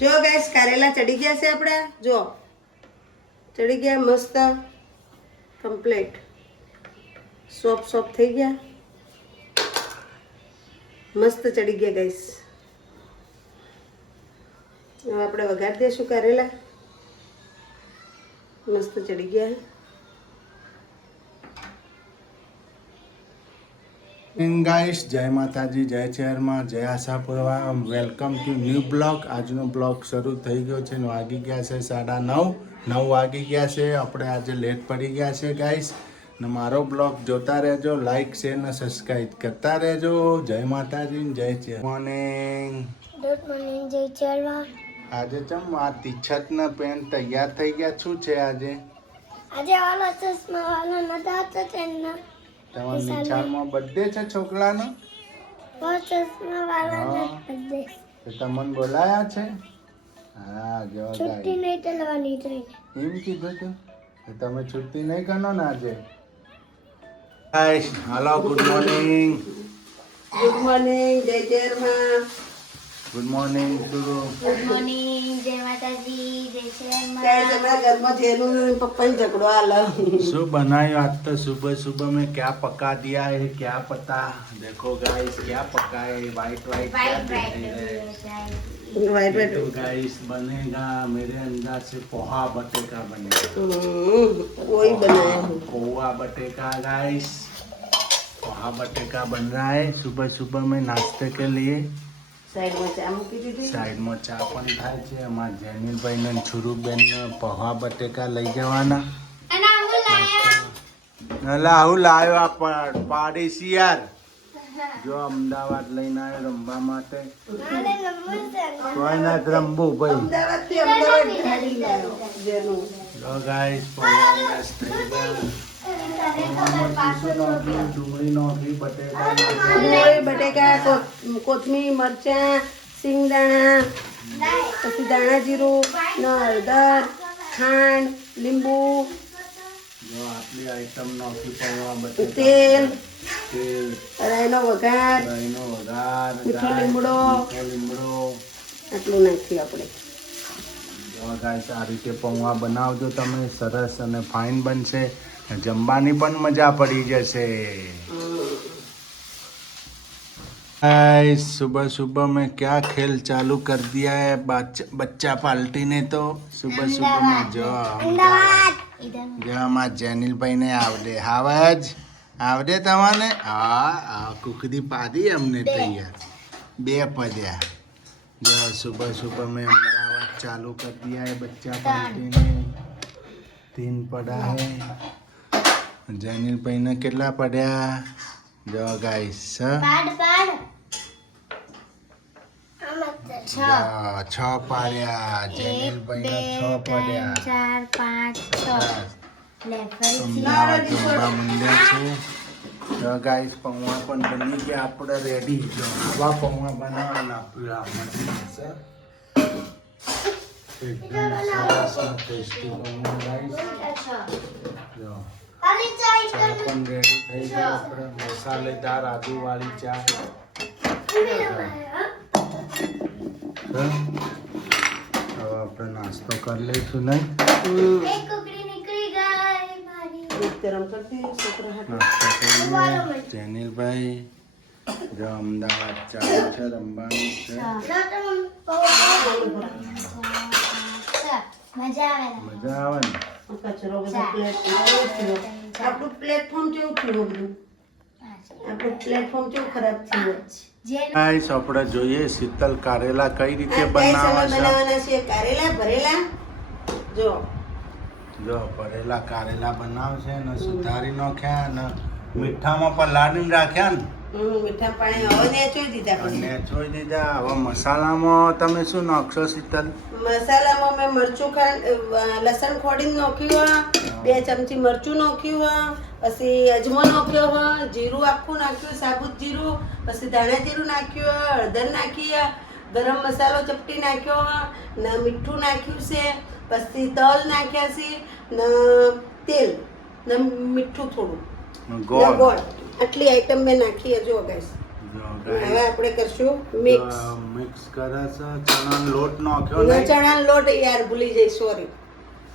જો ગાઈસ કારેલા ચડી ગયા છે આપણા, જો ચડી ગયા મસ્ત કમ્પ્લીટ, સોપ થઈ ગયા, મસ્ત ચડી ગયા ગાઈસ. હવે આપણે વઘાર દઈશું કારેલા, મસ્ત ચડી ગયા. ગાઈસ જય માતાજી, જય ચેરમાં, જય આશાપુરવા. Welcome to new blog. આજનો બ્લોગ શરૂ થઈ ગયો છે. વાગી ગયા છે 9:30. 9 વાગી ગયા છે. આપણે આજે લેટ પડી ગયા છે ગાઈસ. ને મારો બ્લોગ જોતા રહેજો, લાઈક શેર ને સબસ્ક્રાઈબ કરતા રહેજો. જય માતાજી, જય ચેર. મોર્નિંગ. ગુડ મોર્નિંગ, જય ચેરમાં. આજે ચમ આ ટી-શર્ટ ને પેન્ટ તૈયાર થઈ ગયા. શું છે આજે? આજે વાળો ચશ્મા વાળો નતા તો તેના તમારા નિશાળમાં બર્થડે છે છોકરાનો? ચશ્મા વાળા બર્થડે. તો તમને બોલાયા છે? હા, જો છુટ્ટી નહીં ચલવાની થઈ. એમ કીધું તું તો તમે છુટ્ટી નહીં કરો ને આજે. ગાઈસ હાલો, ગુડ મોર્નિંગ. ગુડ મોર્નિંગ, જય ચેરમાં. ગુડ મોર્નિંગ ગુરુ. ગુડ મોર્નિંગ, જય માતાજી, જય ચેરમાં. ગાઈસ અમારા ઘરમાં જેનું ને પપ્પાને ઝઘડો આલો. શું बनाया आज तो सुबह सुबह में क्या पका दिया है, क्या पता. देखो गाइस क्या पका है. वाइट वाइट वाइट तो गाइस बनेगा मेरे अंदाज से पोहा बटेका बनेगा. वही बनाया हूँ. पोहा बटेका गाइस, पोहा बटेका बन रहा है सुबह सुबह में नाश्ते के लिए. સાઈડમાં ચા મૂકી દીધી. સાઈડમાં ચા પણ થાય છે. અમારા જેનિલભાઈ ને છુરુબેન ને પોહા બટેકા લઈ જવાના. અલા હું લાવ્યો આ પાડીશી યાર. જો અમદાવાદ લઈને આવ્યો રમવા માટે. કોઈ ના રમવું ભાઈ. અમદાવાદથી અમદાવાદ ગાડી લાવ્યો જેનું. જો ગાઈસ પોહા મસ્ત થઈ ગયા. ડુંગળી નોખી, બટેકા ડુંગળી, બટેકા, કોથમીર, મરચાં, સિંગદાણા, પછી દાણા જીરું, હળદર, ખાંડ, લીંબુ, જો આટલી આઈટમ નોખી પોહા બટેકા. તેલ, તેલ, રાઈનો વઘાર, દહીંનો વઘાર, મીઠો લીમડો, મીઠો લીમડો. આટલું નાખ્યું આપણે. જો ગાઈસ આ રીતે પૌવા બનાવજો તમે, સરસ અને ફાઇન બનશે. જમવાની પણ મજા પડી જશે. गाइस सुबह सुबह में क्या खेल चालू कर दिया है बच्चा पाल्टी ने. तो सुबह सुबह में जो हमारा जेनिलભાઈ ને આવડે તમારે? હા, કુકડી પાડી અમને તૈયાર. બે પદ્યા. जो सुबह सुबह में अहमदाबाद चालू कर दिया है बच्चा पार्टी ने. 3 पड़ा है. जेनिलભાઈ ने કેટલા પડ્યા? જો ગાઈસ 6 પાડ્યા. જેનિલભાઈ ને 6 પડ્યા. 4 5 6 અમદાવાદ જમવા માંડ્યા છે. જો ગાઈસ પૌવા પણ બની ગયા આપણે રેડી. જો આવા પૌવા બનાવવાના પીળા મસ્ત એકદમ સરસ અને ટેસ્ટી પૌવા ગાઈસ. જો ચા પણ રેડી થઈ ગઈ આપણે. મસાલેદાર આદુવાળી ચા. હવે આપણે નાસ્તો કરી લઈશું નહીં? ગરમ કરતી છોકરા હાટુ. નાસ્તો કરીએ. જેનિલભાઈ જો અમદાવાદ ચાલુ છે, રમવાનું છે. મજા આવે ને? કચરો બધો પ્લેટ. આપણું પ્લેટફોર્મ કેવું થયું બધું? આપણું પ્લેટફોર્મ કેવું ખરાબ થયું? ગાઈસ આપણે જોઈએ શીતલ કારેલા કઈ રીતે બનાવવાના છે. કારેલા ભરેલા, જો ભરેલા કારેલા બનાવશે ને સુધારી નાખ્યા ને મીઠામાં પલાળીને રાખ્યા ને. મીઠા પાણી હવે નેચોઈ દીધા. પછી નેચોઈ દીધા. હવે મસાલામાં તમે શું નાખશો શીતલ? મસાલામાં મેં મરચું લસણ ખોડીને નાખ્યું, 2 ચમચી મરચું નાખ્યું, પછી અજમો નાખ્યો, જીરું આખું નાખ્યું, સાબુત જીરું, પછી ધાણા જીરું નાખ્યું, હળદર નાખી, ગરમ મસાલો ચપટી નાખ્યો ને મીઠું નાખ્યું છે, પછી તલ નાખ્યા છે ને તેલ ને મીઠું થોડું, ગોળ. આટલી આઈટમ મેં નાખી. જો ગાઈસ હવે આપણે કરશું મિક્સ. મિક્સ કરે છે ચણાનો લોટ નાખ્યો ન નહીં ચણાનો લોટ યાર ભૂલી જઈ સોરી.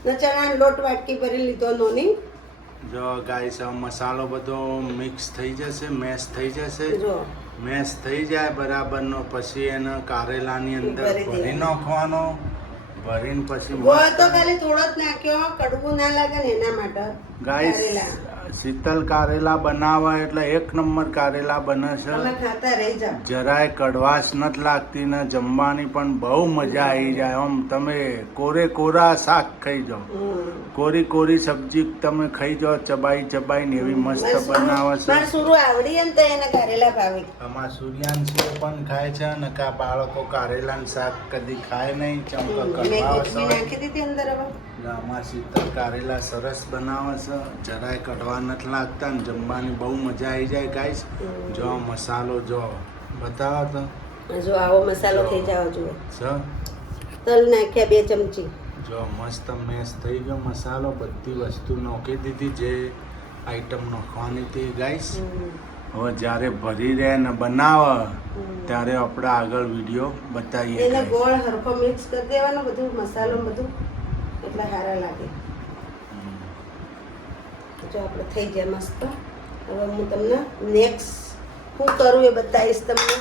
ન ચણાનો લોટ વાટકી ભરી લીધો નોની. જો ગાઈસ આ મસાલો બધો મિક્સ થઈ જશે મેશ થઈ જશે જો મેશ થઈ જાય બરાબરનો પછી એને કારેલાની અંદર ભરી ભરી દેવાનો. નાખવાનો ભરીને પછી ગોળ તો ખાલી થોડો જ નાખ્યો કડવું ના લાગે ને એના માટે. ગાઈસ કારેલા. શીતલ કારેલા બનાવવા એટલે એક નંબર કારેલા બને છે તમે ખાતા રહી જાઓ. જરાય કડવાશ નથી લાગતી ને જમવાની પણ બહુ મજા આવી જાય આમ તમે કોરા શાક ખાઈ જાઓ હમ. કોરી સબ્જી તમે ખાઈ જાઓ ચબાઈ ને એવી મસ્ત બનાવે છે મારે સુરું આવડી એમ તો એને કારેલા ભાવે. આમાં સૂર્યાંશીઓ પણ ખાય છે ને કા બાળકો કારેલાનું શાક કદી ખાય નહીં ચમકા મેં કડવા કોથમી નાખી દીધી અંદર હવે. આમાં શીતળ કારેલા સરસ બનાવે છે જરાય કડવા નથી લાગતા ને જમવાની બહુ મજા આવી જાય ગાઈસ જો આ મસાલો જો બતાવો તો જો આવો મસાલો થઈ જવો જોઈએ. છ તલ નાખ્યા 2 ચમચી. જો મસ્ત મેશ થઈ ગયો મસાલો બધી વસ્તુ નાખી દીધી જે આઈટમ નાખવાની હતી ગાઈસ હમ. હવે જ્યારે ભરી રહે ને બનાવે ત્યારે આપણે આગળ વિડીયો બતાવીએ એને guys. ગોળ હરખો મિક્સ કરી દેવાનો બધું મસાલો બધું એટલે સારા લાગે. જો આપણે થઈ જાય મસ્ત. હવે હું તમને નેક્સ્ટ શું કરું એ બતાવીશ તમને.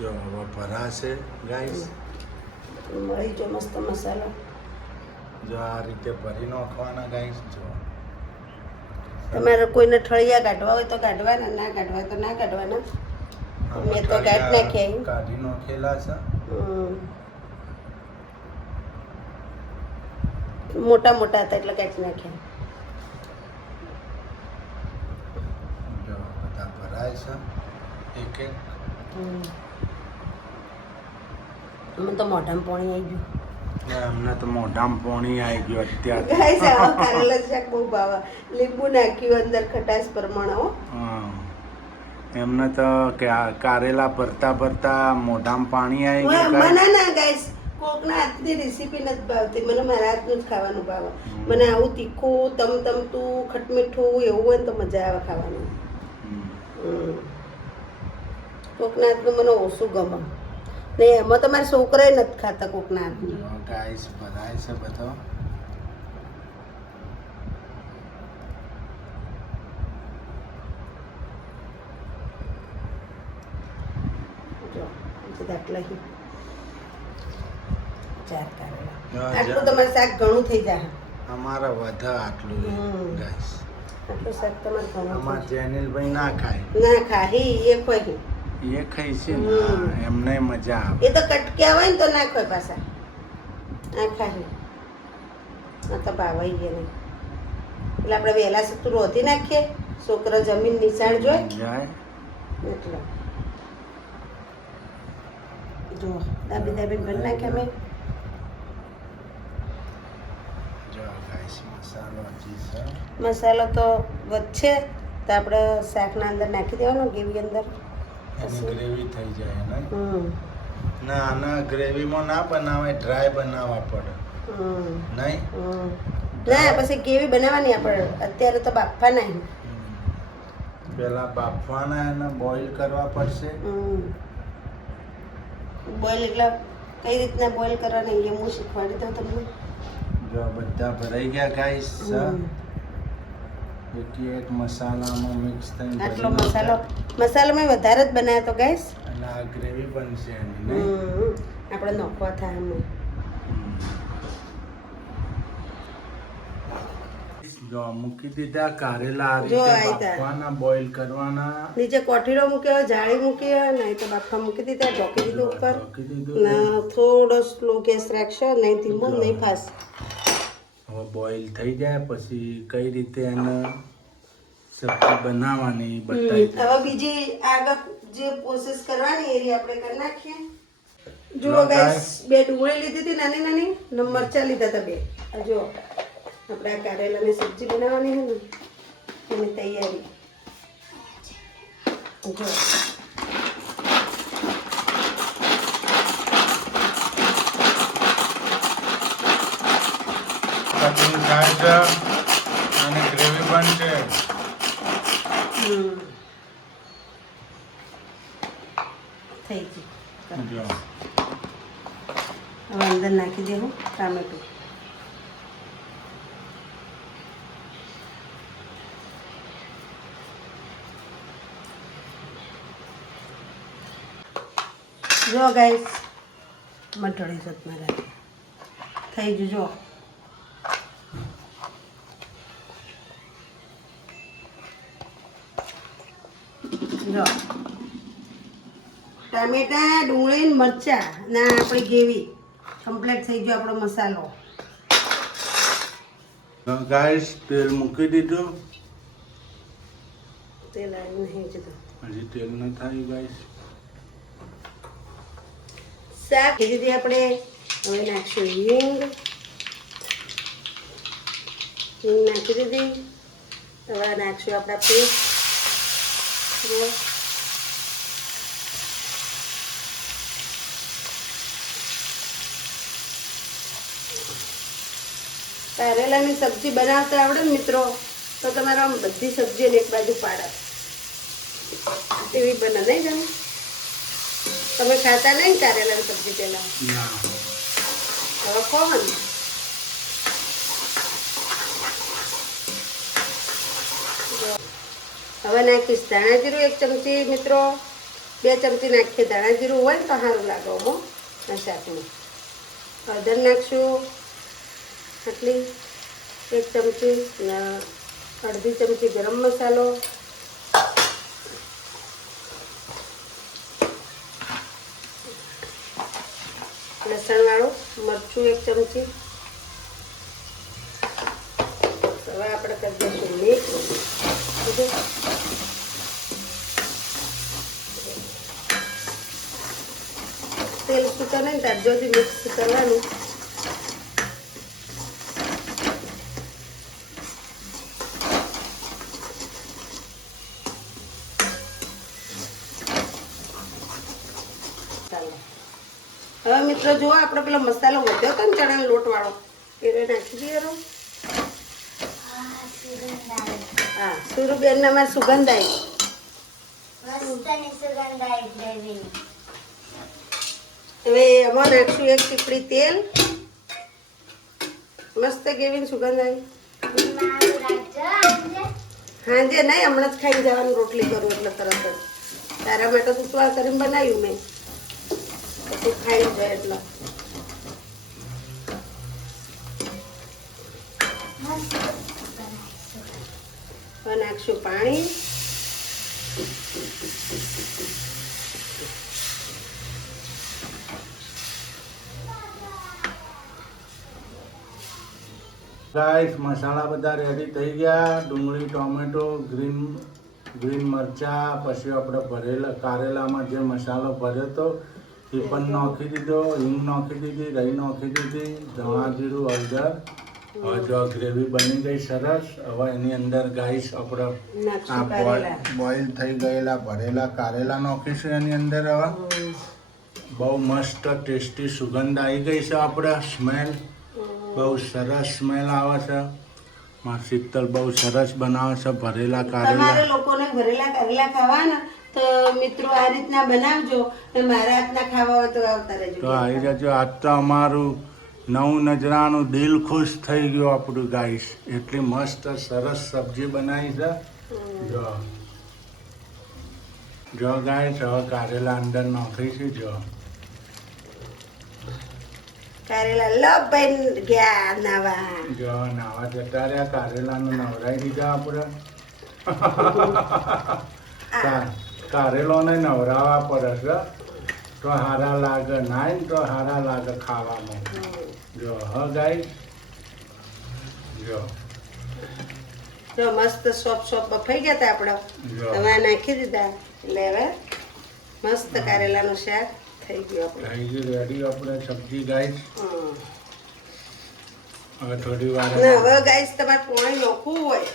જો હવે ભરાશે ગાઈસ મળી જો મસ્ત મસાલો. જો આ રીતે ભરી નાખવાના ગાઈસ જો તમારે કોઈને ઠળિયા કાઢવા હોય તો કાઢવાના ના કાઢવા હોય તો ના કાઢવાના. મેં તો કાઢી નાખ્યા. કાઢી નાખેલા છે મોટા મોટા હતા એટલે કાઢી નાખ્યા. જો બધા ભરાય છે એક એક મને તો મોઢામાં પાણી આવી ગયું. ને અમને તો મોઢામાં પોણી આવી ગયું અત્યારે ગાઈસ આવો કારેલા શાક બહુ ભાવે. લીંબુ નાખ્યું અંદર ખટાશ પ્રમાણે હો. હા. એમને તો કારેલા ભરતા મોઢામાં પાણી આવી ગયું મને guys. ના ગાઈસ કોકના હાથની રેસીપી નથી ભાવતી. મને મારા હાથનું જ ખાવાનું ભાવે. મને આવું તીખું તમતમતું ખટમીઠું એવું હોય ને તો મજા આવે ખાવાનું. કોકના હાથનું મને ઓછું ગમે ને એમાં તો મારા છોકરાએ નથી ખાતા કોકના હાથનું. જો ગાઈસ ભરાય છે બધો જો દાખલા 4 કારેલા. હા, આટલું તમારે શાક ઘણું થઈ જાય. અમારે વધે આટલું ગાઈસ આટલું શાક તમારે ઘણું અમાર થઈ જેનિલભાઈ ના ખાય જાય. ના ખાહી એ ખોઈ. એ ખાઈ છે ને એમને મજા આવે એ તો કટક્યા હોય ને તો ના ખોય પાછા. આ ખાહી આ તો ભાવાઈ ગયા નહીં એટલે આપણે વહેલા સતું રોધી નાખીએ છોકરા જમીન નિશાળ જોઈ જાય એટલે જો દાબી ભરી નાખ્યા મેં. જો ગાઈસ મસાલો હજી છે મસાલો તો વધશે તો આપણે શાકના અંદર નાખી દેવાનો ગ્રેવી અંદર. એની ગ્રેવી થઈ જાય ને હમ ના આના ગ્રેવીમાં ના બનાવે ડ્રાય બનાવવા પડે હમ નહીં હમ. ના પછી ગ્રેવી બનાવવાની આપણે અત્યારે તો બાફા નહીં. પેલા બાફવાના એને બોઇલ કરવા પડશે બોઇલ એટલે કઈ રીતના બોઇલ કરવાની એ હું શીખવાડી દઉં તમને. જો આ બધા ભરાઈ ગયા ગાઈસ એક મસાલામાં મિક્સ થઈને આટલો ભરી મસાલો મેં વધારે જ બનાવ્યો તો ગાઈસ. અને આ ગ્રેવી બનશે એની નહીં? આપણે નોખવા થાય એમ. જો મૂકી દીધા કારેલા આ જો રીતે આઈ તા. બાફવાના બોઇલ કરવાના નીચે કોઠીરો મૂક્યો જાળી મૂકી નહીં તો બાફા મૂકી દીધા ઢોકી દીધું ઉપર. ઢોકી દીધું ના થોડો સ્લો ગેસ રાખશો નહીં ધીમો નહીં ફાસ્ટ. હવે બોઇલ થઈ જાય પછી કઈ રીતે એને સબ્જી બનાવવાની બતાવી દઉં. હવે બીજી આગળ જે પ્રોસેસ કરવાની એ આપણે કરી નાખીએ. લો જુઓ guys. ગાઈસ 2 ડુંગળી લીધી હતી નાની નાની ને મરચાં લીધા હતા 2. આ જો આપણે આ કારેલાની સબ્જી બનાવવાની છે ને એની તૈયારી જો. કટિંગ થાય છે અને ગ્રેવી બનશે હવે અંદર નાખી દેવું ટામેટું. જો ગાઈસ મટળી સત મારા થઈ ગયું જો. જો ટામેટા ડુંગળી મરચા ને આપણી ગ્રેવી કમ્પ્લીટ થઈ ગયો આપણો મસાલો. ગાઈસ તેલ મૂકી દીધું. તેલ આવ્યું નહીં જતું. હજી તેલ ન થાય ગાઈસ. શાક દીધી આપણે. હવે નાખશું હિંગ. હિંગ નાખી દીધી. હવે નાખશું આપણા પેસ્ટ. કારેલાની સબ્જી બનાવતા આવડે ને મિત્રો તો તમારે આમ બધી સબ્જીને એક બાજુ પાડે એવી બને નહીં જાણે. તમે ખાતા નહીં કારેલાની સબ્જી પહેલા? હવે ખાવાનું. હવે નાખીશ ધાણા જીરું 1 ચમચી મિત્રો. 2 ચમચી નાખીએ ધાણા જીરું હોય ને તો સારું લાગે આમાં શાકમાં. હળદર નાખશું આટલી 1 ચમચી ને અડધી ચમચી ગરમ મસાલો. લસણવાળું મરચું 1 ચમચી. હવે આપણે કરી દઈશું મિક્સ. તેલ સૂતો નહીં તાર જોથી મિક્સ કરવાનું. હવે મિત્રો જુઓ આપણે પેલો મસાલો વધ્યો હતો ને ચણાનો લોટ વાળો એ નાખી દઈએ. હા સુરુબેનમાં સુગંધ આવી. હવે એમાં નાખશું 1 ટીપડી તેલ. મસ્ત કેવી સુગંધ આવી. હાજે નહીં હમણાં જ ખાઈને જવાનું રોટલી કરું એટલે તરત જ. તારા માટે તો શું આ કરીને બનાવ્યું મેં પછી ખાઈ જાય એટલે. હવે નાખશું પાણી. ગાઈસ મસાલા બધા રેડી થઈ ગયા. ડુંગળી ટોમેટો ગ્રીન મરચા પછી આપણે ભરેલા કારેલામાં જે મસાલો ભર્યો હતો એ પણ નાખી દીધો. હિંગ નાખી દીધી, દહીં નાખી દીધી, ધાણા જીરું હળદર. હવે જો ગ્રેવી બની ગઈ સરસ. હવે એની અંદર ગાઈસ આપણે આ બોઇલ થઈ ગયેલા ભરેલા કારેલા નાખીશું એની અંદર. હવે બહુ મસ્ત ટેસ્ટી સુગંધ આવી ગઈ છે. આપણે સ્મેલ બહુ સરસ સ્મેલ આવે છે. માં શીતલ બહુ સરસ બનાવે છે ભરેલા કારેલા. તમારે લોકોને ભરેલા કારેલા ખાવાના તો મિત્રો આ રીતના બનાવજો. મારા હાથના ખાવા હોય તો આવતા રહેજો. તો આવી જજો. આજ તો અમારું નવું નજરાનું દિલ ખુશ થઈ ગયું આપણું ગાઈસ. એટલી મસ્ત સરસ સબ્જી બનાવી છે. જો ગાઈસ હવે કારેલા અંદર નાખીશું. જો કારેલા લબાઈ ગયા નાવા. જો નાવા જતા રહ્યા. કારેલાનું નવરાઈ દીધા આપણે. કારેલોને નવરાવા પડે છે તો હારા લાગે. નાઈ તો હારા લાગે ખાવામાં. જો હ ગાઈસ જો મસ્ત સોપ બફાઈ ગયા હતા આપણે. હવે નાખી દીધા એટલે હવે મસ્ત કારેલાનું શાક થઈ ગયું આપણે. થઈ ગયું રેડી આપણે સબ્જી ગાઈસ. હવે થોડી વાર હવે ગાઈસ તમારે પાણી નાખવું હોય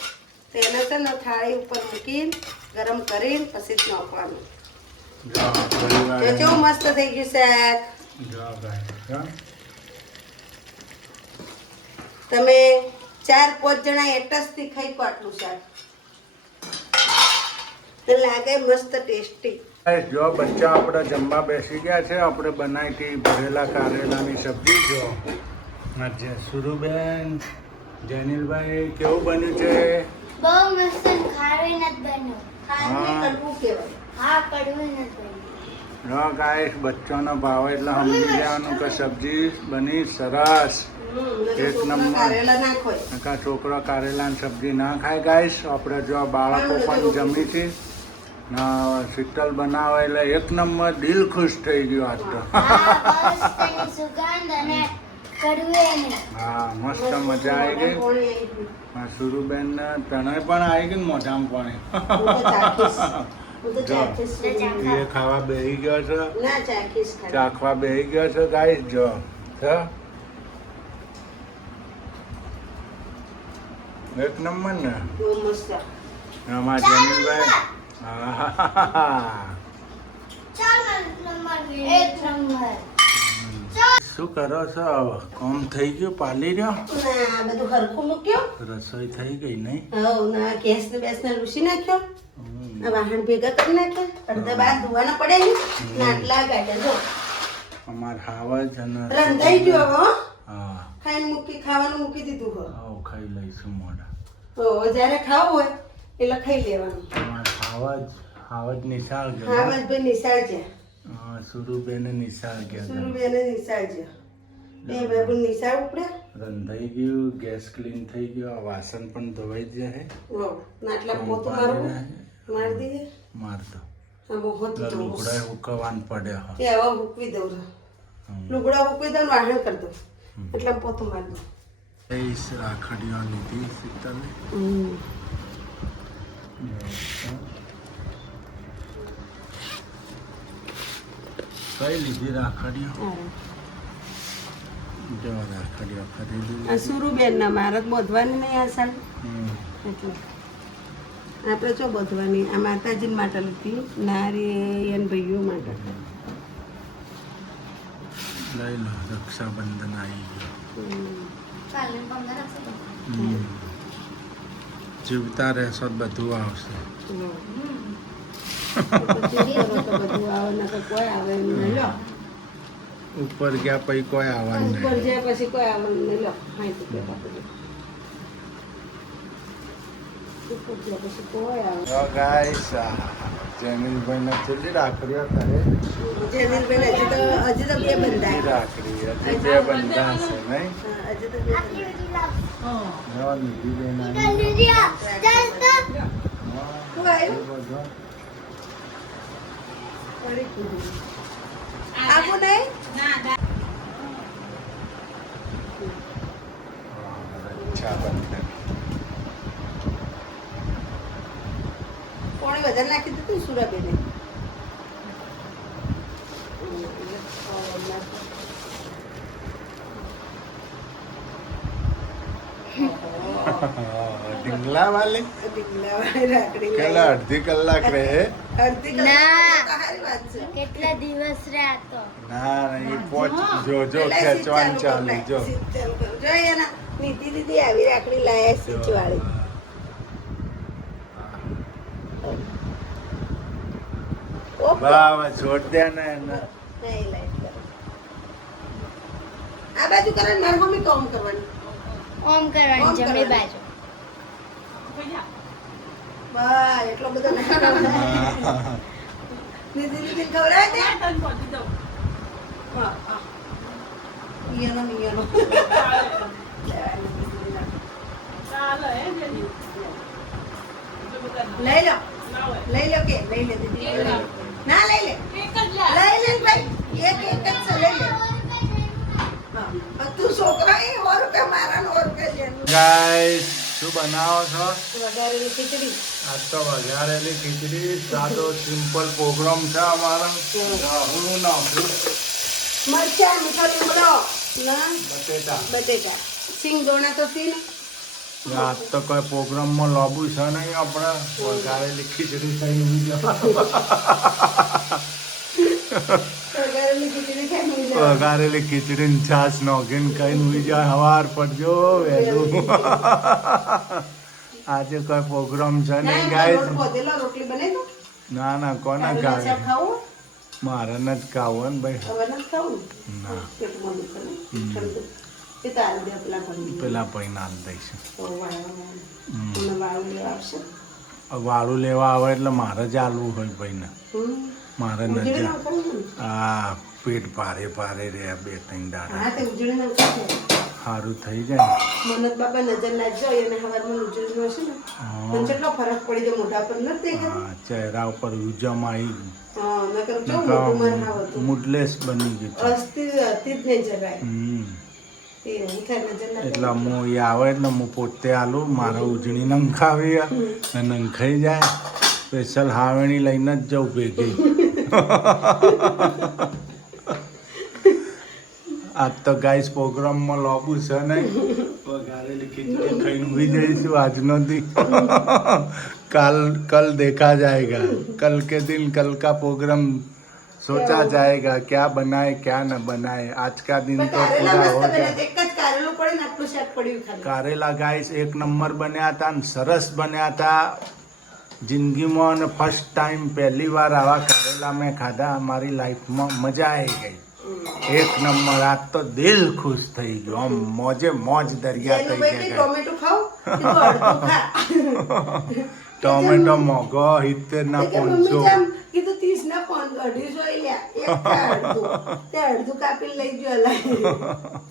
તો એને છે ને થાળી ઉપર મૂકીને ગરમ કરીને પછી જ નાખવાનું. જો થોડી વાર જો કેવું મસ્ત થઈ ગયું શાક. જો ગાઈસ તમે 4-5 જણા એટસથી ખાઈ કો આટલું શાક. તો લાગે મસ્ત ટેસ્ટી. જો બચ્ચા આપણે જમવા બેસી ગયા છે. આપણે બનાવી હતી ભરેલા કારેલાની સબ્જી. જો આજે સુરુબેન, જેનિલભાઈ કેવું બન્યું છે? બહુ મસ્ત ખારી નથી બન્યું. ખાંડને કડવું કહેવાય. હા, કડવું નથી બન્યું. જો ગાઈસ બચ્ચાનો ભાવ એટલે સમજી લેવાનું કે સબ્જી બની સરસ. એક નંબર. કારેલા નાખો. નકા છોકરા કારેલાની સબ્જી ના ખાય ગાઈસ. આપણે જો બાળકો પણ જમી છે ના શીતલ બનાવે એટલે એક નંબર દિલ ખુશ થઈ ગયું આજ તો. હા, બસ તેની સુગંધ અને કડવું એ નહીં. હા મસ્ત મજા આવી ગઈ. હા સુરુબેન તને પણ આવી ગઈ ને મોઢામાં પાણી. એ ખાવા બેસી ગયો છે, ચાખવા બેસી ગયો છે ગાઈસ. જો છે એક નંબર ને આમાં જમીનભાઈ. એક નંબર. શું કરો છો હવે? કામ થઈ ગયું? પાલી રહ્યો? બધું હરખું મૂક્યો. રસોઈ થઈ ગઈ નહીં? હવ ના ગેસ ને બેસ ને લૂસી નાખ્યો. આ વાહણ ભેગા કરી નાખ્યા. અડધા બાર ધોવાના પડે ને નાટલા ગાડ્યા. જો અમાર હાવજ અને રંધાઈ ગયો હવે. હા ખાઈને ખાવાનું મૂકી દીધું હોય. આવ ખાઈ લઈશું મોઢા. તો જ્યારે ખાવું હોય એટલે ખાઈ લેવાનું. અમાર હાવજ નિશાળ હા ગયો. બસ ભાઈ નિશાળ છે. સુરુબેને નિશાળ ગયા. સુરુબેને નિશાળ છે. બે ભાઈ નિશાળ ઉપડ્યા. રંધાઈ ગયું, ગેસ ક્લીન થઈ ગયો, આ વાસણ પણ ધોવાઈ જાય. નાટલા પોતું મારવું મારી દઈએ. મારતો આમાં હોતું તો લુગડા હુકવાન પડે. તે હવે મૂકવી દઉં છું. લુગડા મૂકવી દઉં ને વાહણ કરી દઉં એટલે પોતું મારી દઉં. રાખડીઓ લીધી શીતલે. કઈ લીધી રાખડીઓ? જો રાખડીઓ ખરીદી. આ સુરુબેન ના મારા બોધવાની નહીં આ સાલ એટલે આપણે ચો બોધવાની. આ માતાજી માટે લીધી. નારી એન ભાઈઓ માટે. લઈ લો, રક્ષાબંધન આવી ગયો. કાલે 15 રાખશે. જીવતા રહેશો તો બધું આવશે. બધું આવે ને કોઈ આવે નહીં. લો ઉપર ગયા પછી કોઈ આવવાનું ઉપર નહીં. જાય પછી કોઈ આવે નહીં. લો હાઈ તો પેલા બધું ઉપર ગયા પછી કોઈ આવે. તો ગાઈસ જમીનભાઈ ને કેટલી રાખડીઓ કરે? જેનિલબેન હજી તો બે બંધાય. રાખડી હજી બે બંધા છે નહીં? હજી તો બે આટલી બંધાય. બધી લાવ. જો નિધિબેન આવી. જલ્દી રિયા. ચાલ તો. શું આવ્યું? બધો. પડી ગયું. આવું નહીં? રક્ષાબંધન. કોણે વધારે નાખી દીધું સુરાબેને? ઢીંગલા વાલી ઢીંગલાવાળી રાખડી કેટલા અડધી કલાક રહે? અડધી ના. કલાક તો સારી વાત છે. કેટલા દિવસ રહ્યા તો. ના નહીં પહોંચ જો ખેંચવાનું ચાલુ જો. જો એના નીતિ દીદી આવી રાખડી લાયા સીચવાળી. વાહ છોડ દે ને એને. નહીં લાઈટ કરો. આ બાજુ કરે મારે મમ્મી કોમ કરવાની. ઓમ કરવાની જમણી બાજુ. બા એટલો બધો ના ખવડાય. નીતિ દીદી ખવડાય તે? હા હા. ઈયનો ઈયનો. લઈ લો લઈ લો કે લઈ લે દીદી લઈ લે. ના લઈ લે લઈ લે ભાઈ એક જ છે લઈ લે. હા તું છોકરા એ ઓર કે મારા ઓર કે લેનું. ગાઈસ શું બનાવો છો? વઘારેલી ખીચડી. આજ તો વઘારેલી ખીચડી. સાદો સિમ્પલ પ્રોગ્રામ છે અમારો. હું નાખું મરચાં મીઠો લીમડો ના બટેટા. બટેટા સિંગ દોણા તો સી ને. આજ તો કોઈ પ્રોગ્રામમાં લોબુ છે નહીં. આપણે વઘારેલી ખીચડી ખાઈ લીધો. વઘારેલી ખીચડી ખાઈ મજા આવે. વઘારેલી ખીચડી ને છાશ નોખીને ખાઈને ઉઈ જાય. હવાર પડજો વહેલું. આજે કોઈ પ્રોગ્રામ છે નહીં ના, ગાઈસ. લોટ બોધેલો રોટલી બનાવી દો. ના ના કોને કારેલા શાક ખાવે ખાવું મારે નથી ખાવું ને ભાઈ હવે નથી ખાવું ના પેટમાં દુખે ને ઠંડુ એ તારું દે પેલા કરી પેલા પૈ નાલ દઈશું તો વાળું લેવા આવશે વાળું લેવા આવે એટલે મારે જ આલવું હોય ભાઈને મારે ઉજળી નથી નાખવાનું ને? આ પેટ ભારે ભારે રે 2-3 દાડા હા તે ઉજળી નાખશે સારું થઈ જાય ને મનત બાબા નજર નાખજો એને હવારમાં ઉજળી હશે ને મને કેટલો ફરક પડી જાય મોઢા પર નથી દેખાતું હા ચહેરા ઉપર ઉજમ આવી હા નકર જો મોટું માર હાવ હતું મુડલેસ બની ગયું છે. અસ્તી હતી જ નહીં જરાય એ હું થાય નજર ના એટલે હું એ આવે એટલે હું પોતે આલું મારે ઉજળી નંખાવી અને નંખાઈ જાય સ્પેશિયલ હાવેણી લઈને જ જાઉં ભેગી આજ તો ગાઈસ પ્રોગ્રામમાં લોબુ છે નહીં વઘારેલી ખીચડી ખાઈને ઊંઘી જઈશું આજનો દી कल देखा जाएगा कल के दिन कल का प्रोग्राम सोचा जाएगा क्या बनाए क्या न बनाए आज का दिन तो पूरा हो गया એક જ કારેલું પડે ને આટલું શાક પડ્યું ખાલી कारेला गाइस एक नंबर बन्या था ने सरस बन्या था जिंदगीમાં અને ફર્સ્ટ ટાઈમ પહેલી વાર આવા કારેલા મેં ખાધા અમારી લાઈફમાં મજા આવી ગઈ એક નંબર આજ તો દિલ ખુશ થઈ ગયો આમ મોજે મોજ દરિયા થઈ એનું ભાઈ ગયા ટોમેટો ખાવ કીધું અડધું ખા ટોમેટો મોઘો 70 ના કે મમ્મી 500 જામ કીધું 30 ના 250 લ્યા એક ખા અડધું તે અડધું કાપીને લઈ ગયો લાય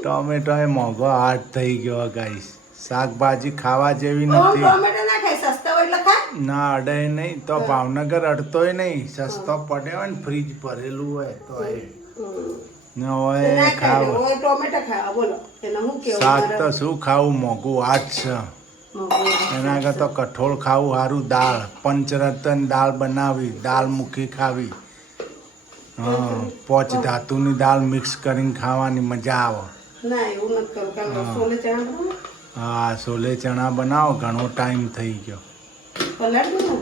ટોમેટો એ મોઘો હાથ થઈ ગયો ગાઈસ શાકભાજી ખાવા જેવી ઓ નથી ટોમેટો ના ખાય સસ્તા હોય એટલે ખા ના અડે નહીં તો ભાવનગર અડતોય નહીં સસ્તો પડે હોય ને ફ્રીજ ભરેલું હોય તો એ ને હોય ના ખાય ખાવ ઓય ટોમેટો ખાવા બોલો એને હું કેવું શાક તો શું ખાવું મોઘું હાથ છે એના આગળ તો કઠોળ ખાવું સારું દાળ પંચરત્ન દાળ બનાવી દાળ મૂકી ખાવી હા પોચ ધાતુની દાળ મિક્સ કરીને ખાવાની મજા આવે ના એવું નથી કરું કાલ સોલે ચણા બનાવો હા છોલે ચણા બનાવો ઘણો ટાઈમ થઈ ગયો પલાળ દો ને